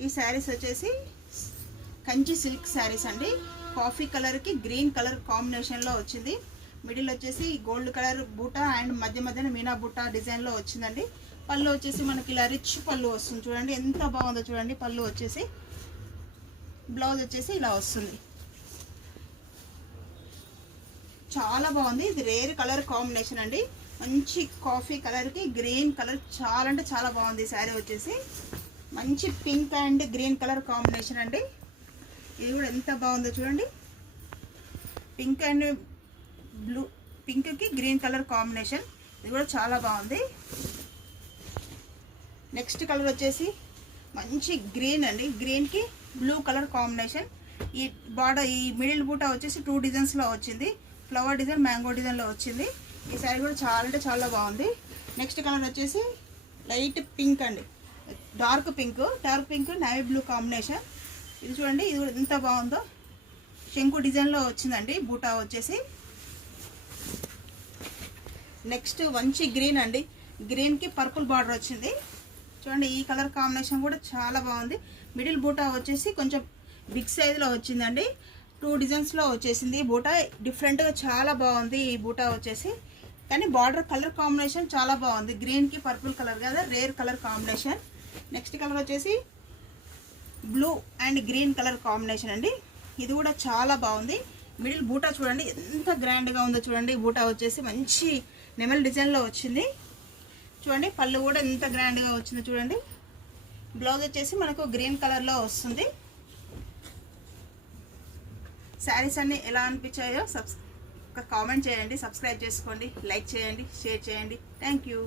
ఈ శారీస్ వచ్చేసి కంచి సిల్క్ శారీస్ అండి. కాఫీ కలర్కి గ్రీన్ కలర్ కాంబినేషన్లో వచ్చింది. మిడిల్ వచ్చేసి గోల్డ్ కలర్ బూటా అండ్ మధ్య మధ్యన మీనా బూటా డిజైన్లో వచ్చిందండి. పళ్ళు వచ్చేసి మనకి ఇలా రిచ్ పళ్ళు వస్తుంది చూడండి, ఎంత బాగుందో చూడండి. పళ్ళు వచ్చేసి బ్లౌజ్ వచ్చేసి ఇలా వస్తుంది, చాలా బాగుంది. ఇది రేర్ కలర్ కాంబినేషన్ అండి. మంచి కాఫీ కలర్కి గ్రీన్ కలర్ చాలా అంటే చాలా బాగుంది. శారీ వచ్చేసి మంచి pink and green colour combination అండి. ఇది కూడా ఎంత బాగుందో చూడండి. పింక్ అండ్ బ్లూ, పింక్కి గ్రీన్ కలర్ కాంబినేషన్, ఇది కూడా చాలా బాగుంది. నెక్స్ట్ కలర్ వచ్చేసి మంచి గ్రీన్ అండి. గ్రీన్కి బ్లూ కలర్ కాంబినేషన్. ఈ బార్డర్ ఈ మిడిల్ బూటా వచ్చేసి 2 డిజైన్స్లో వచ్చింది. ఫ్లవర్ డిజైన్, మ్యాంగో డిజైన్లో వచ్చింది. ఈ శారీ కూడా చాలా అంటే చాలా బాగుంది. నెక్స్ట్ కలర్ వచ్చేసి లైట్ పింక్ అండి, dark pink navy blue combination. ఇది చూడండి, ఇది కూడా ఎంత బాగుందో. శంకు డిజైన్లో వచ్చిందండి బూటా వచ్చేసి. నెక్స్ట్ మంచి గ్రీన్ అండి, గ్రీన్కి పర్పుల్ బార్డర్ వచ్చింది చూడండి. ఈ కలర్ కాంబినేషన్ కూడా చాలా బాగుంది. మిడిల్ బూటా వచ్చేసి కొంచెం బిగ్ సైజులో వచ్చిందండి. 2 డిజైన్స్లో వచ్చేసింది. బూటా డిఫరెంట్గా చాలా బాగుంది ఈ బూటా వచ్చేసి. కానీ బార్డర్ కలర్ కాంబినేషన్ చాలా బాగుంది. గ్రీన్కి పర్పుల్ కలర్ కదా, rare colour combination. Next colour వచ్చేసి blue and green colour combination అండి. ఇది కూడా చాలా బాగుంది. మిడిల్ బూటా చూడండి ఎంత గ్రాండ్గా ఉందో చూడండి. బూటా వచ్చేసి మంచి నెమల్ డిజైన్లో వచ్చింది చూడండి. పళ్ళు కూడా ఎంత గ్రాండ్గా వచ్చిందో చూడండి. బ్లౌజ్ వచ్చేసి మనకు గ్రీన్ కలర్లో వస్తుంది. శారీస్ అన్నీ ఎలా అనిపించాయో కామెంట్ చేయండి, సబ్స్క్రైబ్ చేసుకోండి, లైక్ చేయండి, షేర్ చేయండి. Thank you.